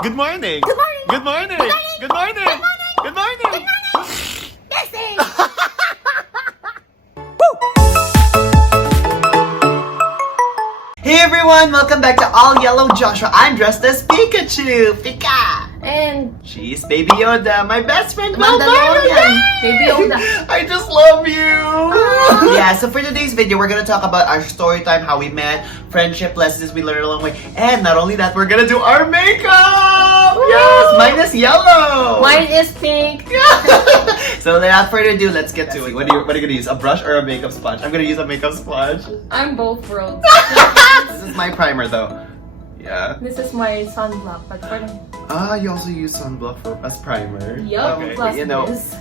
Good morning. Good morning. Good morning. Good morning. Good morning. Good morning. Good morning. Good morning. Bestie. Hey everyone, welcome back to AllYellowJoshua. I'm dressed as Pikachu. Pika. And She's Baby Yoda, my best friend. Mandalorian. Baby Yoda. I just love you. Yeah, so for today's video, we're gonna talk about our story time, how we met, friendship lessons we learned along the way, and not only that, we're gonna do our makeup. Yes, mine is yellow. Mine is pink. So without further ado, let's get to it. What are you gonna use? A brush or a makeup sponge? I'm gonna use a makeup sponge. I'm both bros. This is my primer though. Yeah. This is my sunblock, but for the You also use sunblock as primer. yup, plus you know. this.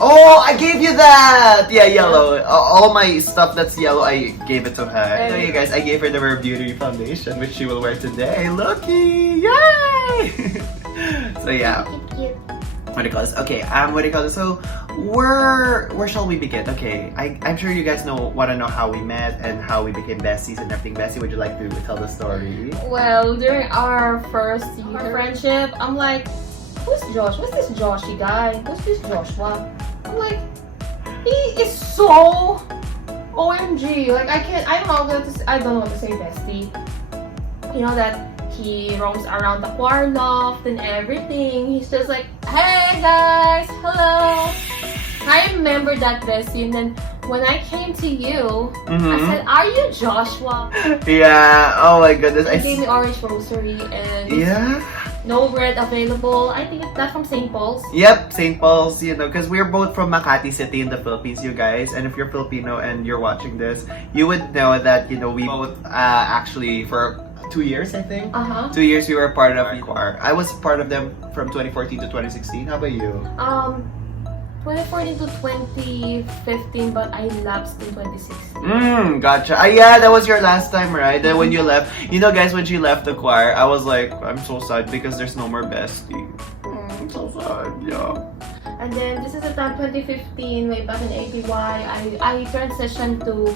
Oh, I gave you that! Yeah, yellow. All my stuff that's yellow, I gave it to her. So you guys, I gave her the Rare Beauty foundation, which she will wear today. Looky! Yay! So yeah. Cute. What do you call this? Okay, what do you call this? So, where shall we begin? Okay, I'm sure you guys want to know how we met and how we became besties and everything. Bestie, would you like to tell the story? Well, during our first year friendship, I'm like, who's Josh? Who's this Joshy guy? Who's this Joshua? I'm like, he is so OMG. Like I don't know what to say, bestie. You know that he roams around the choir loft and everything. He's just like, hey guys, hello. I remember that, bestie, and then when I came to you, I said, are you Joshua? Yeah, oh my goodness. He gave me orange rosary and Yeah? no bread available. I think that's from St. Paul's. Yep, St. Paul's, you know, because we're both from Makati City in the Philippines, you guys. And if you're Filipino and you're watching this, you would know that, you know, we both actually for 2 years, I think. 2 years we were part of the choir. I was part of them from 2014 to 2016. How about you? 2014 to 2015, but I lapsed in 2016. Gotcha. Yeah, that was your last time, right? Then when you left, you know, guys, when she left the choir, I was like, I'm so sad because there's no more bestie. I'm so sad, yeah. And then this is the time 2015, way back in APY, I transitioned to,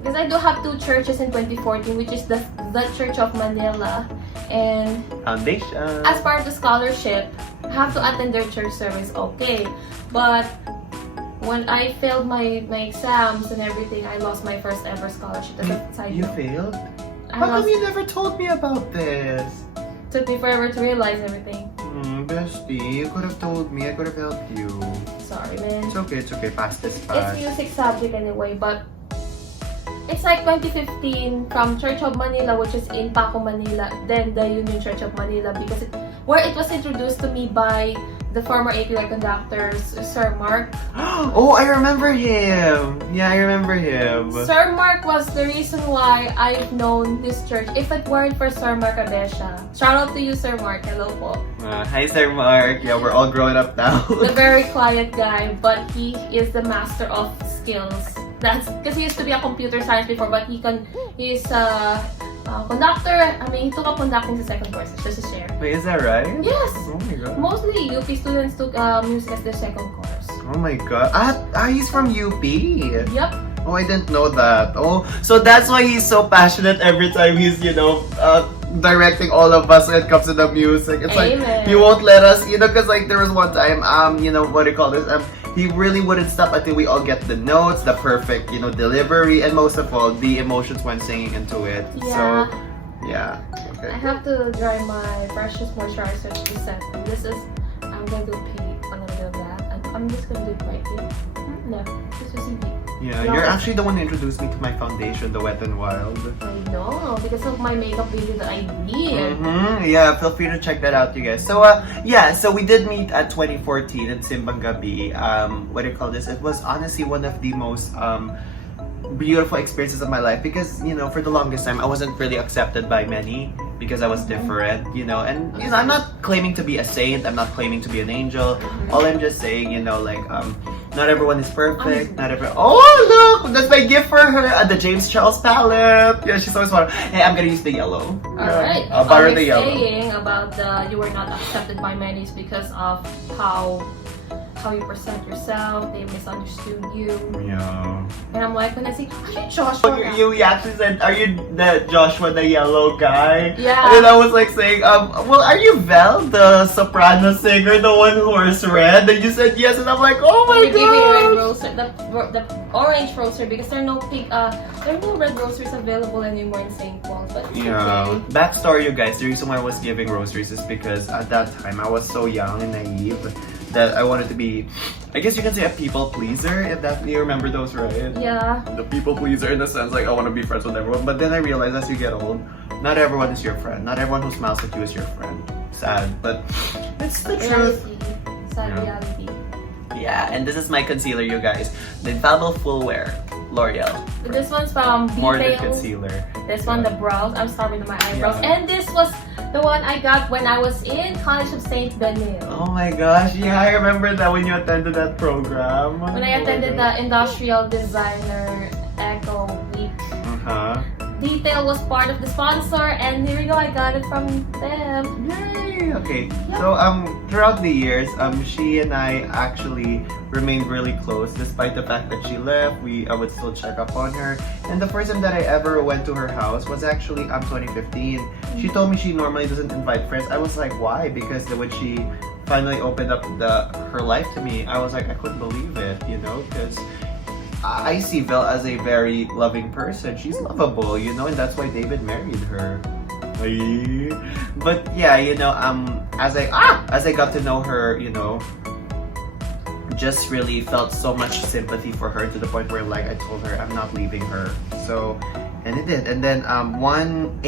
because I do have two churches in 2014, which is the Church of Manila and Foundation. as part of the scholarship, I have to attend their church service, okay. But when I failed my exams and everything, I lost my first ever scholarship. You failed? I How come lost, you never told me about this? took me forever to realize everything. Bestie, you could have told me. I could have helped you. Sorry, man. It's okay. Past this It's past. music subject anyway, but it's like 2015 from Church of Manila, which is in Paco, Manila, then the Union Church of Manila, because where it was introduced to me by the former APY conductor, Sir Mark. Oh, I remember him. Yeah, I remember him. Sir Mark was the reason why I've known this church. If it weren't for Sir Mark Abesha. Shout out to you, Sir Mark. Hello po. Hi, Sir Mark. Yeah, we're all grown up now. The very quiet guy, but he is the master of skills. That's because he used to be a computer science before, but he's a conductor. I mean, he took up conducting the second course, just to share. Wait, is that right? Yes. Oh my god. Mostly UP students took music as their second course. Oh my god. He's from UP. Yep. Oh, I didn't know that. Oh, so that's why he's so passionate every time he's, you know, directing all of us when it comes to the music. It's Amen. like, he won't let us, you know, because like there was one time, you know, what do you call this? He really wouldn't stop until we all get the notes, the perfect, you know, delivery, and most of all, the emotions when singing into it. Yeah. So, yeah. Okay. I have to dry my precious moisturizer to set. And this is, I'm going to pay a little bit of that. I'm just going to do it right here. No, this is easy. Yeah, you're actually the one who introduced me to my foundation, the Wet n Wild. I know, because of my makeup video that I did. Yeah, feel free to check that out, you guys. So, yeah, so we did meet at 2014 at Simbang Gabi. What do you call this? It was honestly one of the most beautiful experiences of my life because, you know, for the longest time, I wasn't really accepted by many because I was different, you know, and, you know, I'm not claiming to be a saint, I'm not claiming to be an angel. All I'm just saying, you know, like, not everyone is perfect, not everyone. Oh, look! That's my gift for her! The James Charles palette! Yeah, she's always wonderful. Hey, I'm gonna use the yellow. Alright. I'll borrow the Saying yellow. about you were not accepted by many is because of how how you present yourself. They misunderstood you. Yeah. And I'm like, when I see, are you Joshua? You actually said, are you the Joshua, the yellow guy? Yeah. And then I was like saying, well, are you Vel, the soprano singer, the one who wears red? And you said yes, and I'm like, oh my You're giving red god. roaster, the orange roaster, because there are no red roasters available anymore in St. Paul. But it's Yeah. okay. Backstory, you guys. The reason why I was giving rosaries is because at that time I was so young and naive that I wanted to be, I guess you can say, a people pleaser. If that, you remember those, right? Yeah. The people pleaser in the sense like I want to be friends with everyone. But then I realized as you get old, not everyone is your friend. Not everyone who smiles at you is your friend. Sad, but it's the truth. Reality. Sad Yeah. reality. Yeah, and this is my concealer, you guys. The Infallible Full Wear L'Oreal. This one's from More than Details. concealer. This one, the brows. I'm starting with my eyebrows. Yeah. And this was the one I got when I was in College of St. Benil. Oh my gosh, yeah, I remember that when you attended that program. When I attended the Industrial Designer Echo Week. Uh-huh. Detail was part of the sponsor, and here we go, I got it from them. Yay! Okay, Yeah. so throughout the years, she and I actually remained really close, despite the fact that she left. I would still check up on her. And the first time that I ever went to her house was actually 2015. She told me she normally doesn't invite friends. I was like, why? Because when she finally opened up her life to me, I was like, I couldn't believe it, you know, because I see Vel as a very loving person. She's lovable, you know, and that's why David married her. Ay. But yeah, you know, as I got to know her, you know, just really felt so much sympathy for her to the point where like I told her I'm not leaving her. So, and it did. And then one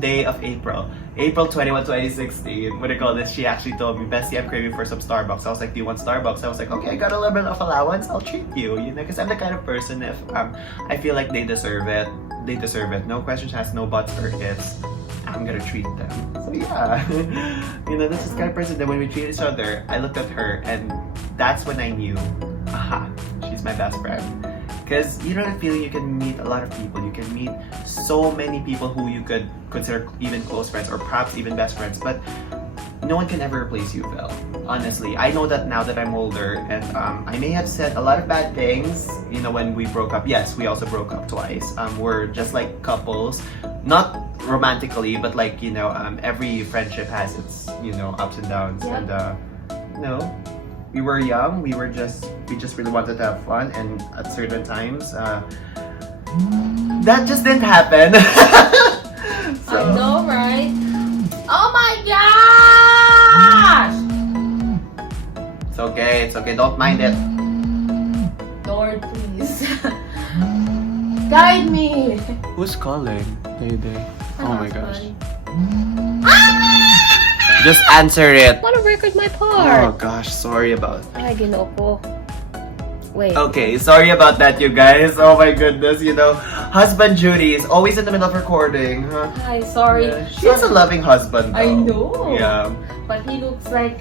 day of April 21, 2016, what do you call this? She actually told me, Bestie, I'm craving for some Starbucks. I was like, do you want Starbucks? I was like, okay, I got a little bit of allowance. I'll treat you, you know, because I'm the kind of person if I feel like they deserve it. They deserve it. No questions asked, no buts or ifs. I'm gonna treat them. So yeah, you know, this is the kind of person that when we treat each other, I looked at her and that's when I knew, aha, she's my best friend. Because you know the feeling you can meet a lot of people. You can meet so many people who you could consider even close friends or perhaps even best friends. But no one can ever replace you, Vel. Honestly, I know that now that I'm older and I may have said a lot of bad things, you know, when we broke up. Yes, we also broke up twice. We're just like couples. Not romantically, but like, you know, every friendship has its, you know, ups and downs. Yeah. And, you know, we were young, we just really wanted to have fun, and at certain times, that just didn't happen. So, I know, right? Oh my gosh! it's okay, don't mind it. Lord, please. Guide me! Who's calling? Oh my gosh. I Just answer it. want to record my Oh part. gosh, sorry about Ay, ginoo ko. Wait. Okay, sorry about that, you guys. Oh my goodness, you know, husband Judy is always in the middle of recording. Huh? Hi, sorry. Yeah, she's a loving husband, though. I know. Yeah. But he looks like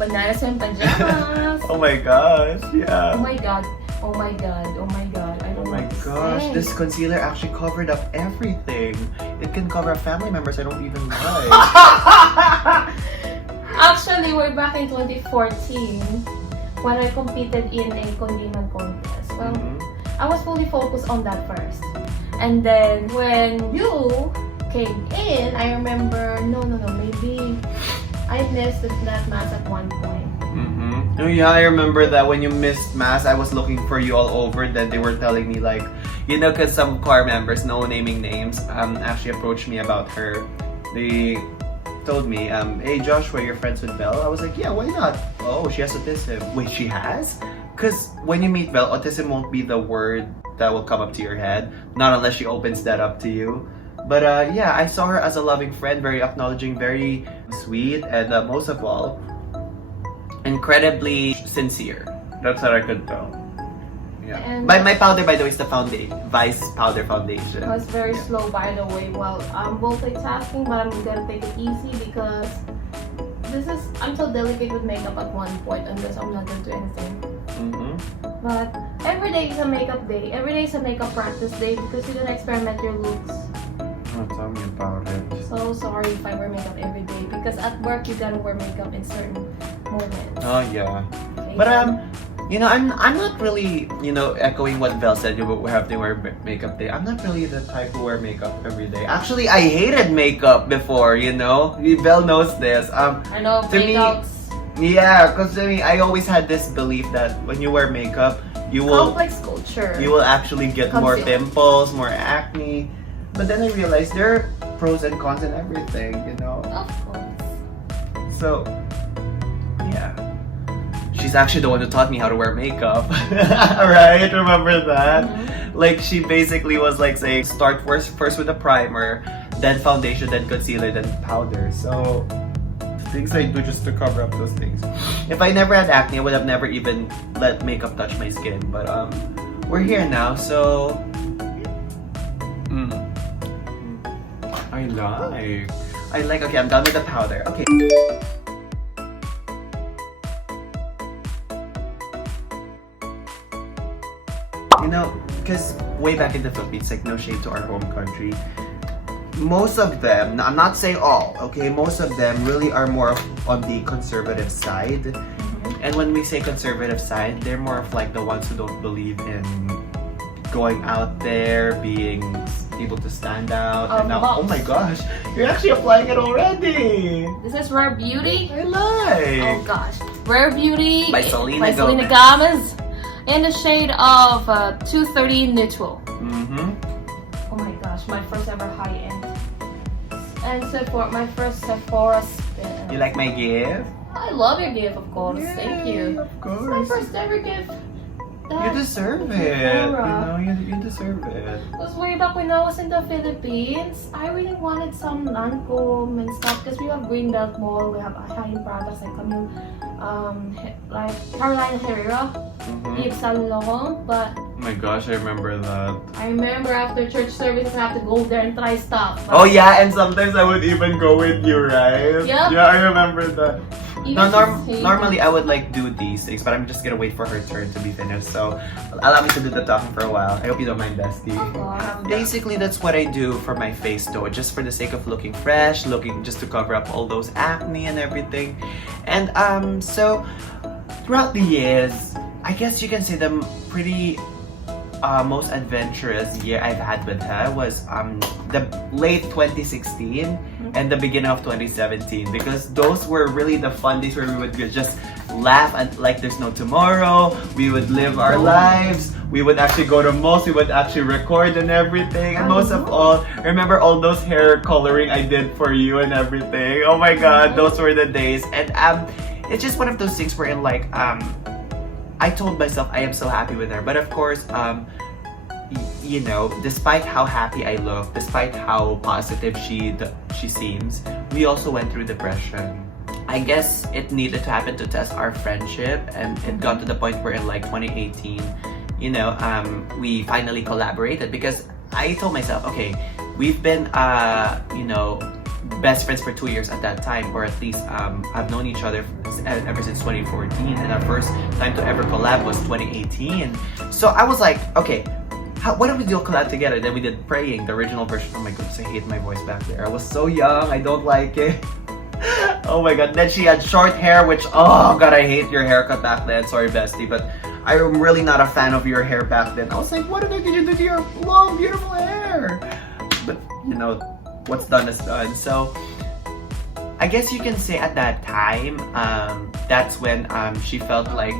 bananas in pajamas. Oh my gosh, Oh yeah. my god. Oh my god. Oh my god. I don't Oh my know what to gosh, say. this concealer actually covered up everything. It can cover up family members I don't even like. Actually, we're back in 2014 when I competed in a condiment contest. Well, Mhm. I was fully focused on that first. And then when you came in, I remember, no, maybe I missed that mass at one point. Oh yeah, I remember that when you missed mass, I was looking for you all over. Then they were telling me like, you know, because some choir members, no naming names, actually approached me about her. They told me, hey Joshua, you're friends with Vel? I was like, yeah, why not? Oh, she has autism. Wait, she has? Because when you meet Vel, autism won't be the word that will come up to your head, not unless she opens that up to you. But yeah, I saw her as a loving friend, very acknowledging, very sweet, and most of all, incredibly sincere. That's what I could tell. Yeah. And- My powder, by the way, is the Vice Powder Foundation. I was very slow, by the way. Well, I'm multitasking, but I'm gonna take it easy because I'm so delicate with makeup at one point unless I'm not gonna do anything. Mm-hmm. But every day is a makeup day. Every day is a makeup practice day because you're gonna experiment your looks. Oh, tell me about it. So sorry if I wear makeup every day because at work you gotta wear makeup in certain moments. Oh yeah. Okay. But I'm not really, echoing what Belle said about we have to wear makeup day. I'm not really the type who wear makeup every day. Actually, I hated makeup before, Belle knows this. I know, to me, breakouts. Yeah, because to me, I always had this belief that when you wear makeup, you will Complex culture. actually get more Conceal. pimples, more acne. But then I realized there are pros and cons in everything, Of course. So, yeah. She's actually the one who taught me how to wear makeup. Right? Remember that? Mhm. Like, she basically was like saying, start first with a primer, then foundation, then concealer, then powder. So, things I do just to cover up those things. If I never had acne, I would have never even let makeup touch my skin. But, we're here now, so... I like, okay, I'm done with the powder. Okay. Because way back in the Philippines, like no shade to our home country, most of them, I'm not saying all, okay, most of them really are more on the conservative side. And when we say conservative side, they're more of like the ones who don't believe in going out there, being able to stand out. And now, oh my gosh, you're actually applying it already. This is Rare Beauty. I like. Oh gosh, Rare Beauty By Selena Gomez. In the shade of 230 Neutral. Oh my gosh, my first ever high-end. And my first Sephora spin. You like my gift? I love your gift, of course. Yay, Thank you. Of course. It's my first ever gift. You deserve it. Sephora. You deserve it. Because way back when I was in the Philippines, I really wanted some Lancome and stuff because we have Greenbelt Mall, we have high-end products like like Carolina Herrera, Yves Saint Laurent, but Oh my gosh, I remember that. I remember after church services I have to go there and try stuff. Oh yeah, and sometimes I would even go with you, right? Yep. Yeah, I remember that. You No, just hate normally I would like do these things, but I'm just gonna wait for her turn to be finished. So allow me to do the talking for a while. I hope you don't mind, Bestie. Basically, that's what I do for my face though, just for the sake of looking fresh, just to cover up all those acne and everything. And so throughout the years, I guess you can say the pretty most adventurous year I've had with her was the late 2016 and the beginning of 2017, because those were really the fun days where we would just laugh and like there's no tomorrow. We would live our lives. We would actually go to malls. We would actually record and everything. And most of all, remember all those hair coloring I did for you and everything. Oh my god, those were the days. And it's just one of those things where in like I told myself I am so happy with her, but of course, despite how happy I look, despite how positive she seems, we also went through depression. I guess it needed to happen to test our friendship, and it got to the point where in like 2018, we finally collaborated because I told myself, okay, we've been, best friends for 2 years at that time, or at least have known each other ever since 2014, and our first time to ever collab was 2018. So I was like, okay, why don't we do a collab together? Then we did Praying, the original version. Oh my goodness, I hate my voice back there. I was so young, I don't like it. Oh my god, then she had short hair, which, oh god, I hate your haircut back then. Sorry, Bestie, but I'm really not a fan of your hair back then. I was like, what did you do to your long, beautiful hair? But, what's done is done. So I guess you can say at that time, that's when she felt like,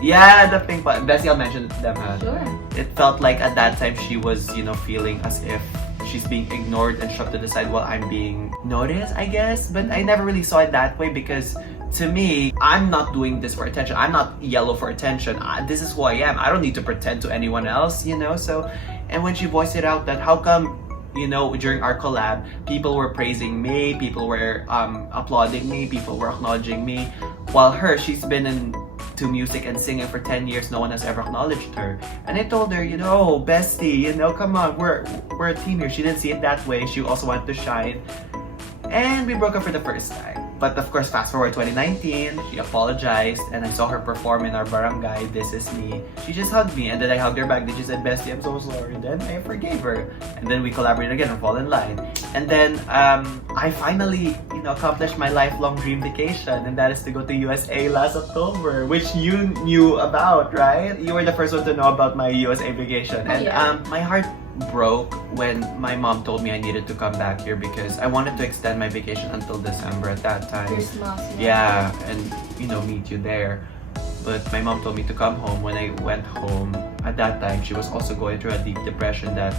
yeah, the pink button. Bessie, I'll mention them. Sure. It felt like at that time she was, feeling as if she's being ignored and shoved to the side while I'm being noticed, I guess. But I never really saw it that way because to me, I'm not doing this for attention. I'm not yellow for attention. This is who I am. I don't need to pretend to anyone else, So, and when she voiced it out that how come, during our collab, people were praising me, people were applauding me, people were acknowledging me, while she's been into music and singing for 10 years, no one has ever acknowledged her. And I told her, Bestie, come on, we're a team here. She didn't see it that way. She also wanted to shine. And we broke up for the first time. But of course, fast forward 2019, she apologized, and I saw her perform in our barangay, This Is Me. She just hugged me, and then I hugged her back, then she said, Bestie, I'm so sorry. Then I forgave her. And then we collaborated again and fall in line. And then I finally, accomplish my lifelong dream vacation, and that is to go to USA last October, which you knew about, right? You were the first one to know about my USA vacation, and my heart broke when my mom told me I needed to come back here because I wanted to extend my vacation until December at that time. Christmas. Yeah, and meet you there. But my mom told me to come home. When I went home, at that time, she was also going through a deep depression that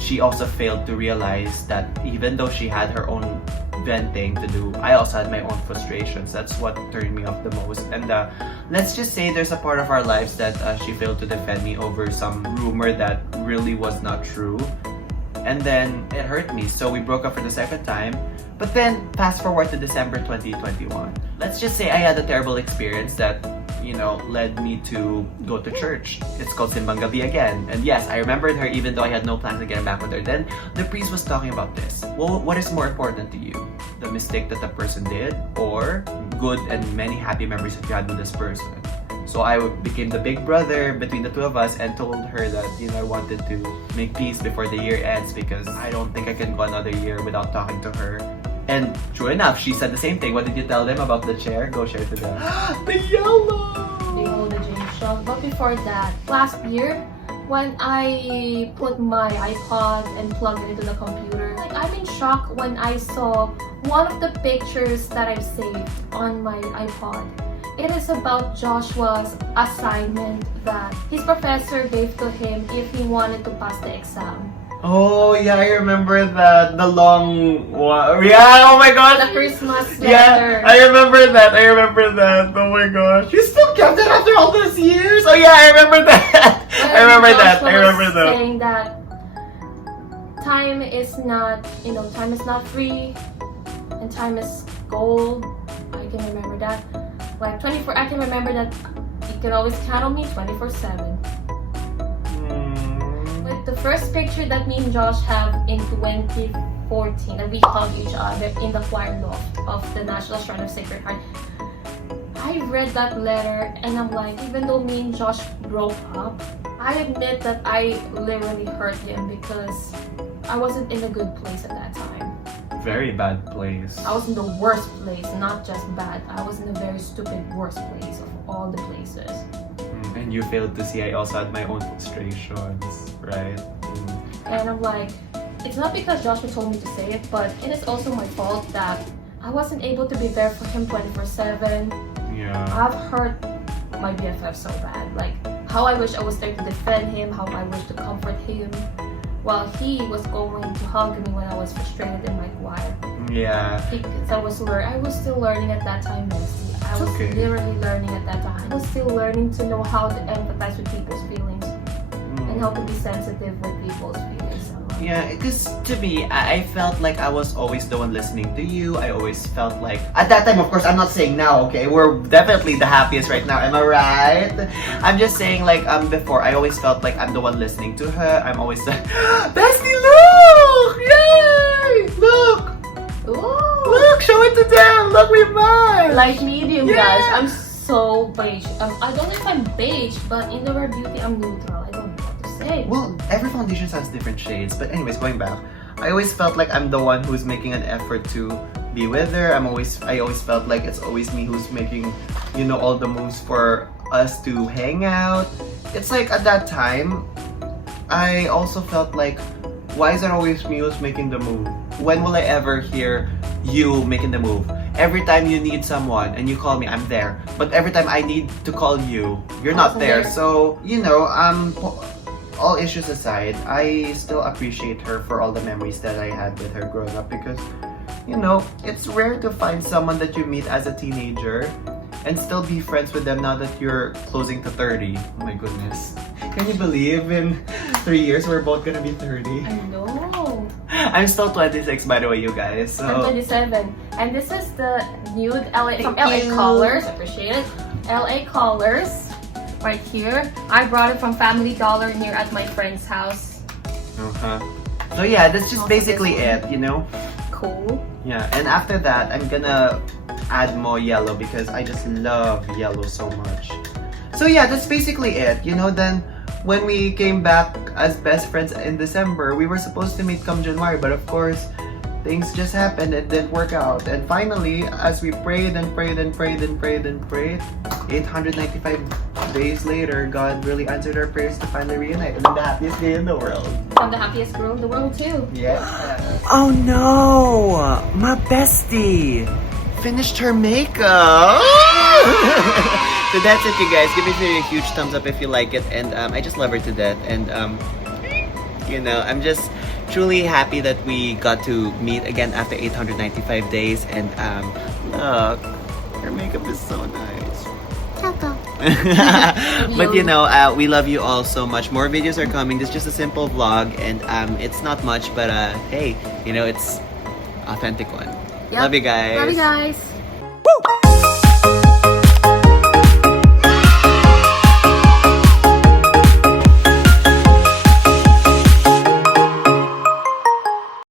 she also failed to realize that even though she had her own venting to do, I also had my own frustrations. That's what turned me off the most. And let's just say there's a part of our lives that she failed to defend me over some rumor that really was not true. And then it hurt me. So we broke up for the second time. But then fast forward to December 2021. Let's just say I had a terrible experience that led me to go to church. It's called Simbang Gabi again. And yes, I remembered her even though I had no plans to get back with her. Then the priest was talking about this. Well, what is more important to you? The mistake that the person did, or good and many happy memories that you had with this person? So I became the big brother between the two of us and told her that, I wanted to make peace before the year ends because I don't think I can go another year without talking to her. And true enough, she said the same thing. What did you tell them about the chair? Go share to them. The yellow! The James Shock. But before that, last year, when I put my iPod and plugged it into the computer, I'm in shock when I saw one of the pictures that I've saved on my iPod. It is about Joshua's assignment that his professor gave to him if he wanted to pass the exam. Oh yeah, I remember that. The long one. Yeah, oh my gosh. The Christmas letter. Yeah, I remember that. Oh my gosh. You still kept it after all those years? Oh yeah, I remember that. I remember that. Saying that time is not, time is not free and time is gold. I can remember that. Like 24, I can remember that you can always count on me 24/7. The first picture that me and Josh have in 2014, and we hugged each other in the choir loft of the National Shrine of Sacred Heart. I read that letter and I'm like, even though me and Josh broke up, I admit that I literally hurt him because I wasn't in a good place at that time. Very bad place. I was in the worst place, not just bad. I was in a very stupid worst place of all the places. And you failed to see I also had my own frustrations, right? And I'm like, it's not because Joshua told me to say it, but it is also my fault that I wasn't able to be there for him 24/7. Yeah. I've hurt my BFF so bad. Like, how I wish I was there to defend him, how I wish to comfort him, while he was going to hug me when I was frustrated in my choir. Yeah. Because I was still learning at that time, Bestie. I was literally learning at that time. I was still learning to know how to empathize with people's feelings and how to be sensitive with people's feelings. Yeah, because to me, I felt like I was always the one listening to you. I always felt like, at that time, of course, I'm not saying now, okay? We're definitely the happiest right now, am I right? I'm just saying, like, before, I always felt like I'm the one listening to her. I'm always like, Bestie, look! Yay! Look! Ooh. Look, show it to them! Look, we mine! Light medium, guys. I'm so beige. I don't know if I'm beige, but in the Rare Beauty, I'm neutral. I don't know what to say. Well, every foundation has different shades. But anyways, going back, I always felt like I'm the one who's making an effort to be with her. I always felt like it's always me who's making, all the moves for us to hang out. It's like at that time, I also felt like, why is it always me who's making the move? When will I ever hear you making the move? Every time you need someone and you call me, I'm there. But every time I need to call you, you're not there. So, all issues aside, I still appreciate her for all the memories that I had with her growing up because, it's rare to find someone that you meet as a teenager and still be friends with them now that you're closing to 30. Oh my goodness. Can you believe in 3 years we're both gonna be 30? I know. I'm still 26 by the way, you guys. So. I'm 27. And this is the nude from Thank LA you. Colors. Appreciate it. LA Colors. Right here. I brought it from Family Dollar near at my friend's house. So yeah, that's just basically it, Cool. Yeah, and after that, I'm gonna add more yellow because I just love yellow so much. So yeah, that's basically it. Then when we came back as best friends in December, we were supposed to meet come January, but of course, things just happened. It didn't work out. And finally, as we prayed and prayed and prayed and prayed and prayed, 895 days later, God really answered our prayers to finally reunite. And the happiest day in the world. I'm the happiest girl in the world too. Yeah. Oh no! My bestie finished her makeup. So that's it, you guys. Give me a huge thumbs up if you like it. And I just love her to death. And you know, I'm just truly happy that we got to meet again after 895 days. And look, her makeup is so nice. But you know, we love you all so much. More videos are coming. This is just a simple vlog, and it's not much, but hey, you know, it's authentic one. Yep. Love you guys. Love you guys.